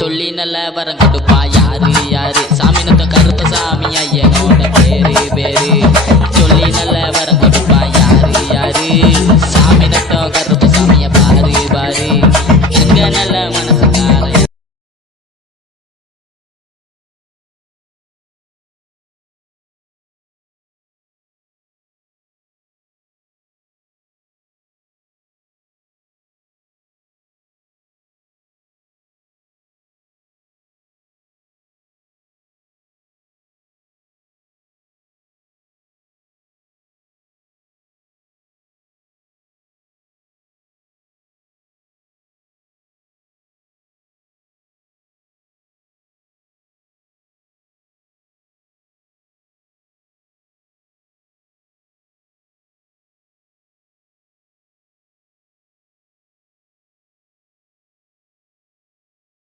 சொல்லி நல்ல வரம் கொடுப்பா யாரு யாரு சாமி நத்தம் கருப்ப சாமி ஐயனோட பேரு பேரு சொல்லி நல்ல